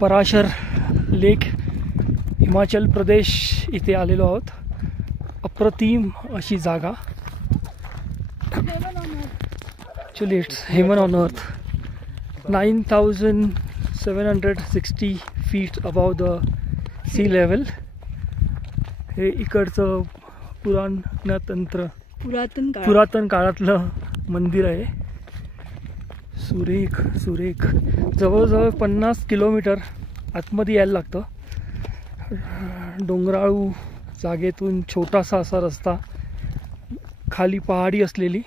Parashar lake Himachal Pradesh इथे आलेलो आहोत। अप्रतिम अशी जागा। Actually it's heaven on earth. 9760 feet above the sea level. हे इकडचं पुरातन काळातलं मंदिर आहे। सुरेख सुरेख। जवळजवळ 50 किलोमीटर आतमध्ये यायला लागतं। डोंगराळू जागेतून छोटासा असा रस्ता, खाली पहाडी असलेली,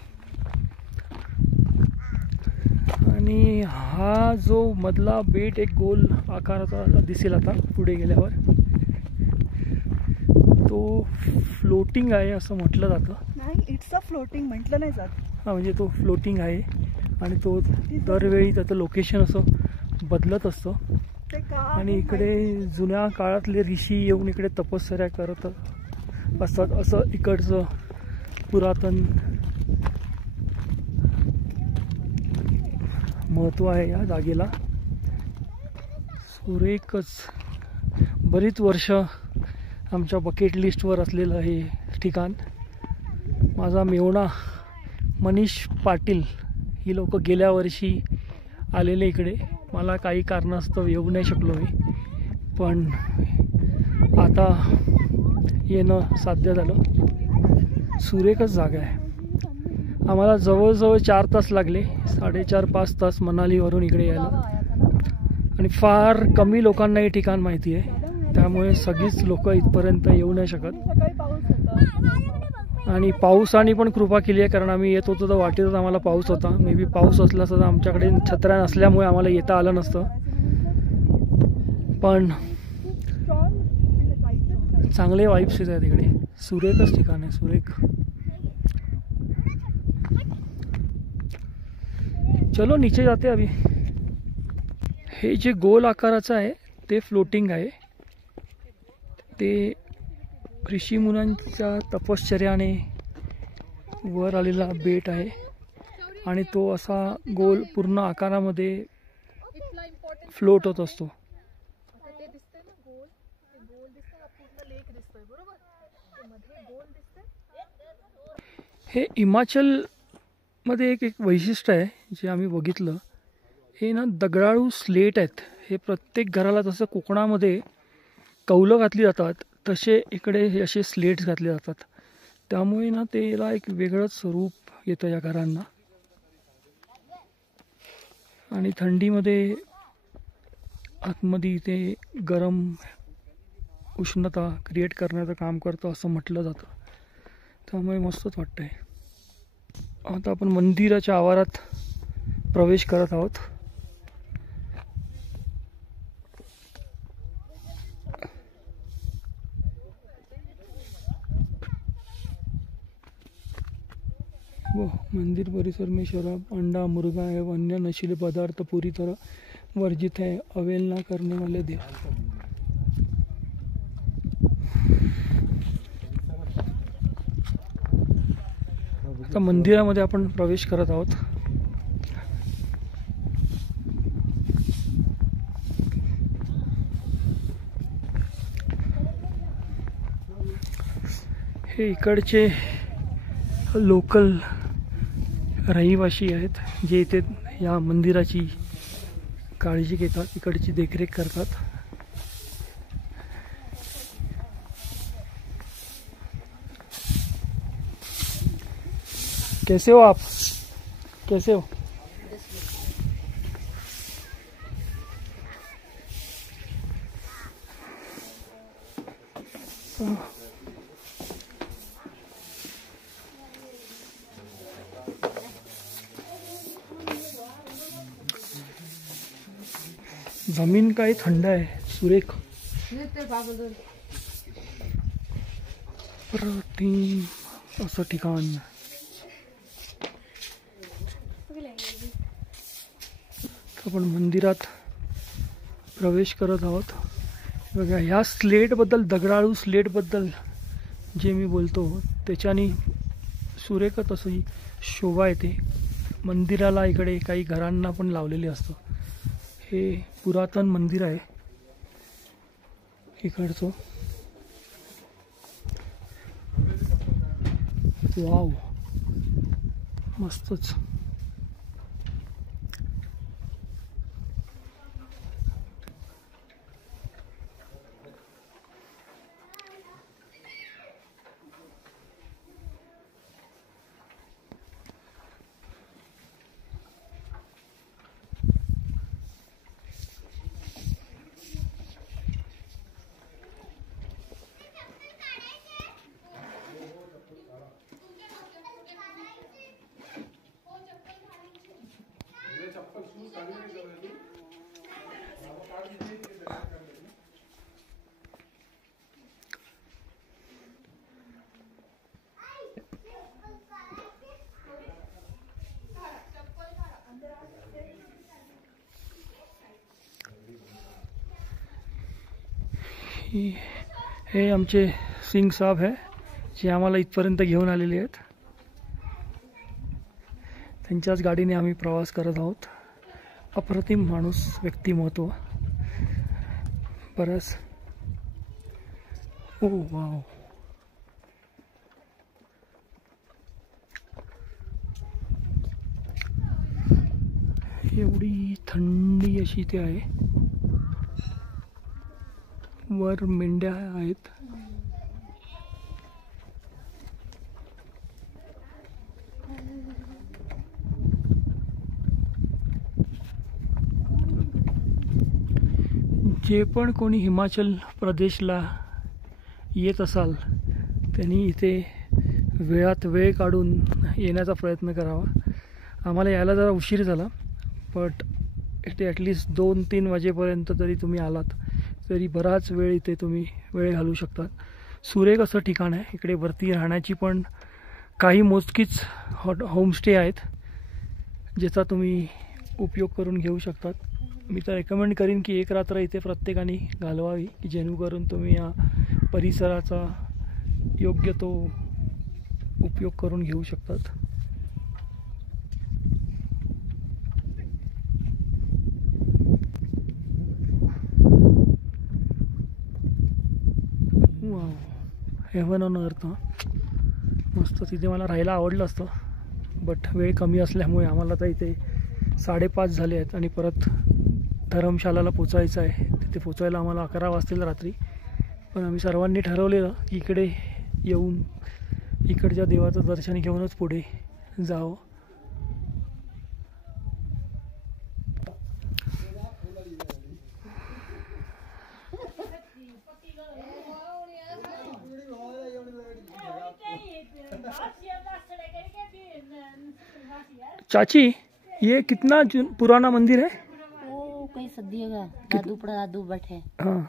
आणि हा जो मधला बेट एक गोल आकाराचा दिसेल आता पुढे गेल्यावर, तो फ्लोटिंग आहे असं म्हटलं जातं। नाही, इट्स अ फ्लोटिंग म्हटलं नाही जात। हा, म्हणजे तो फ्लोटिंग आहे आणि तो दरवेळी त्याचं लोकेशन असं बदलत असतं। आणि इकडे जुन्या काळातले ऋषी येऊन इकडे तपश्चर्या करत असतात, असं इकडचं पुरातन महत्त्व आहे या जागेला। सुरेखच। बरीच वर्ष आमच्या बकेट लिस्टवर असलेलं हे ठिकाण। माझा मेवणा मनीष पाटील ही लोक गेल्या वर्षी आलेले इकडे। मला काही कारणास्तव येऊ नाही शकलो मी, पण आता येणं साध्य झालं। सुरेखच जागा आहे। आम्हाला जवळजवळ 4 तास लागले, 4.5-5 तास मनालीवरून इकडे यायला। आणि फार कमी लोकांना हे ठिकाण माहिती आहे, त्यामुळे सगळीच लोक इथपर्यंत येऊ नाही शकत। आणि पावसाने पण कृपा केली आहे, कारण आम्ही येत होतो तर वाटेतच आम्हाला पाऊस होता। मे बी पाऊस असला तर आमच्याकडे छत्र्या नसल्यामुळे आम्हाला येता आलं नसतं, पण चांगले वाईब्स येत आहेत इकडे। सुरेखच ठिकाण आहे, सुरेख। चलो नीचे जाते अभी। हे जे गोल आकाराचं आहे ते फ्लोटिंग आहे। ते ऋषी मुनांच्या तपश्चर्याने वर आलेला बेट आहे, आणि तो असा गोल पूर्ण आकारामध्ये फ्लोट होत असतो। हे हिमाचल मध्ये एक वैशिष्ट्य आहे जे आम्ही बघितलं। हे ना दगडाळू स्लेट आहेत। हे प्रत्येक घराला जसं कोकणामध्ये कौलं घातली जातात, तसे इकडे हे असे स्लेट्स घातले जातात। त्यामुळे ना त्याला एक वेगळंच स्वरूप येतं या घरांना। आणि थंडीमध्ये आतमध्ये ते गरम उष्णता क्रिएट करण्याचं काम करतं असं म्हटलं जातं, त्यामुळे मस्तच वाटतंय। आता आपण मंदिराच्या आवारात प्रवेश करत आहोत। वो मंदिर परिसर में शराब, अंडा, मुर्गा एवं अन्य नशीले पदार्थ पूरी तरह वर्जित है। अवहेलना करने वाले देव। आता मंदिरामध्ये आपण प्रवेश करत आहोत। हे इकडचे लोकल रहिवासी आहेत, जे इथे या मंदिराची काळजी घेतात, इकडची देखरेख करतात। कैसे हो आप? कैसे हो? जमीन काही थंड आहे, सुरेख। अप्रतिम असं ठिकाण। आपण मंदिरात प्रवेश करत आहोत। बघा, ह्या स्लेटबद्दल, दगडाळू स्लेटबद्दल जे मी बोलतो त्याच्याने सुरेखच अशी शोभा येते। मंदिराला इकडे काही घरांना पण लावलेले असतं। हे पुरातन मंदिर आहे इकडचं. वाव, मस्तच. हे आमचे सिंग साहब आहे जे आम्हाला इथपर्यंत घेऊन आलेले आहेत. त्यांच्याच गाडीने आम्ही प्रवास करत आहोत. अप्रतिम माणूस, व्यक्तिमत्व. बरंच. ओ वाव, एवढी थंडी अशी ते आहे. वर मेंढ्या आहेत. जे पण कोणी हिमाचल प्रदेशला येत असाल त्यांनी इथे वेळात वेळ काढून येण्याचा प्रयत्न करावा. आम्हाला यायला जरा उशीर झाला, बट इथे ॲटलिस्ट 2-3 वाजेपर्यंत जरी तुम्ही आलात तरी बराच वेळ इथे तुम्ही वेळ घालवू शकता. सुरेख असं ठिकाण आहे. इकडे वरती राहण्याची पण काही मोजकीच होमस्टे आहेत ज्याचा तुम्ही उपयोग करून घेऊ शकतात. मी तर रेकमेंड करीन की एक रात्र इथे प्रत्येकाने घालवावी, की जेणेकरून तुम्ही या परिसराचा योग्य तो उपयोग करून घेऊ शकतात. हेवन ऑन अर्थ. मस्त. तिथे मला राहायला आवडलं असतं, बट वेळ कमी असल्यामुळे आम्हाला तर इथे 5:30 झाले आहेत आणि परत धर्मशालाला पोचायचं आहे. तिथे पोचायला आम्हाला 11 वाजतील रात्री. पण आम्ही सर्वांनी ठरवलेलं की इकडे येऊन इकडच्या देवाचं दर्शन घेऊनच पुढे जावं. चाची, ये कितना पुराना मंदिर है? वो कई सदियों का, दादू परदादू बैठे. हाँ,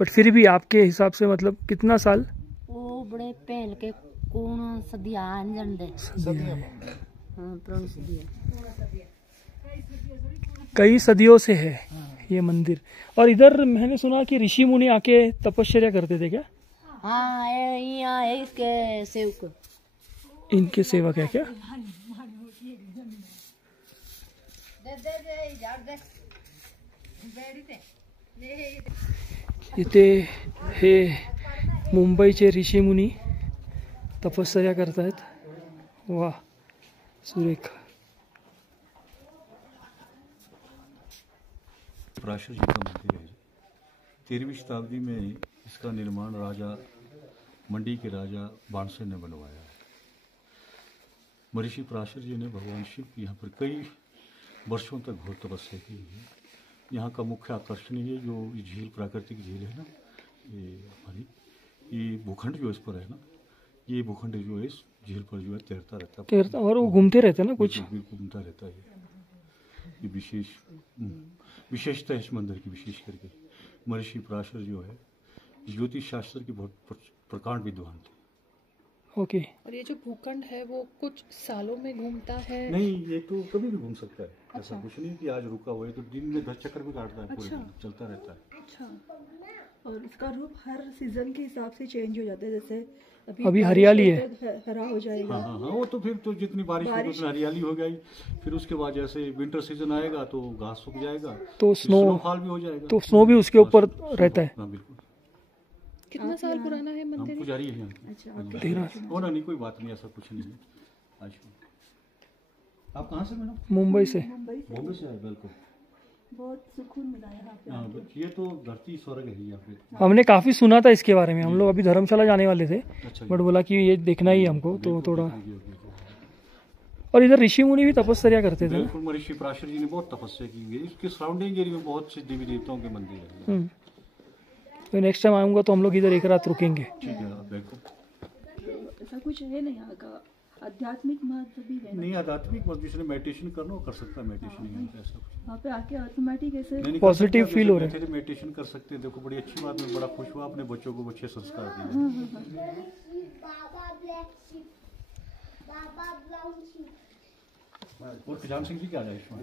बट फिर भी आपके हिसाब से मतलब कितना साल? वो बड़े पहल के कौन सदिया जन दे. हाँ, पुरानी सदिया. कई सदियों से है ये मंदिर. और इधर मैंने सुना कि ऋषि मुनि आके तपश्चर्या करते थे क्या? हाँ, यहाँ है इसके सेवक. इनके सेवक है क्या? इथे हे मुंबईचे ऋषी मुनी तपश्चर्या करतायत. वाह, सुरेख. पराशर जी का मंदिर है. 13वीं शताब्दी में इसका निर्माण मंडी के राजा बाणसेन ने बनवाया. महर्षि पराशर जी ने भगवान शिव की यहाँ पर कई वर्षों तक घोर तपस्या की है. यहाँ का मुख्य आकर्षण ये जो झील, प्राकृतिक झील है ना, ये हमारी ये भूखंड जो इस पर है ना, ये भूखंड जो है इस झील पर जो है तैरता रहता है. और वो घूमते रहते हैं ना कुछ. घूमता रहता है. ये विशेषता है इस मंदिर की. विशेष करके महर्षि पराशर जो है ज्योतिष शास्त्र के बहुत प्रकांड विद्वान थे. ओके. और ये जो भूखंड है वो कुछ सालों में घूमता है? नहीं, ये तो कभी भी घूम सकता है. ऐसा कुछ नहीं कि आज रुका हुआ है तो दिन में 10 चक्कर भी काटता है. पूरे दिन चलता रहता है. अच्छा. और उसका रूप हर सीजन के हिसाब से चेंज हो जाता है, जैसे अभी बारिश हरियाली हो है। तो हरा हो जाएगा। हाँ हाँ हाँ, वो तो फिर तो जितनी बारिश होगी उतनी हरियाली हो गई। फिर उसके बाद जैसे विंटर सीजन आएगा तो घास सूख जाएगा, तो स्नोफॉल भी हो जाएगा, तो स्नो भी उसके ऊपर रहता है। हाँ बिल्कुल। कितना साल पुराना है हम मंदिर? पुजारी हैं यहाँ के। अच्छा, आपके 13 हो ना, नहीं कोई बात नहीं, ऐसा कुछ नहीं है। अच्छा, आप कहाँ से मैडम? मुंबई से। मुंबई से बॉम्बे से आए, बिल्कुल। बहुत सुकून मिला यहाँ पे हाँ, आके। ये तो धरती स्वर्ग है यहाँ पे। हमने काफ़ी सुना था इसके बारे में, हम लोग अभी धर्मशाला जाने वाले थे, अच्छा, बट बोला कि ये देखना ही है हमको, तो थोड़ा। बिल्कुल, बिल्कुल। और इधर ऋषि मुनि भी तपस्या करते थे ना? बिल्कुल, महर्षि पराशर जी ने बहुत तपस्या की है। इसके सराउंडिंग एरिया में बहुत से देवी देवताओं के मंदिर है। तो नेक्स्ट टाइम आऊँगा तो हम लोग इधर एक रात रुकेंगे। ठीक है, बिल्कुल। ऐसा कुछ है नहीं यहाँ का, आध्यात्मिक महत्व भी है ना? नहीं, आध्यात्मिक मत जिसने मेडिटेशन करना वो कर सकता है मेडिटेशन, नहीं है ऐसा कुछ। वहाँ पे आके ऑटोमेटिक ऐसे नहीं, Positive कर सकते feel हैं, हो रहा है। जैसे मेडिटेशन कर सकते हैं। देखो बड़ी अच्छी बात, मैं बड़ा खुश हुआ, अपने बच्चों को अच्छे संस्कार दिए। और खजान सिंह जी क्या है इसमें?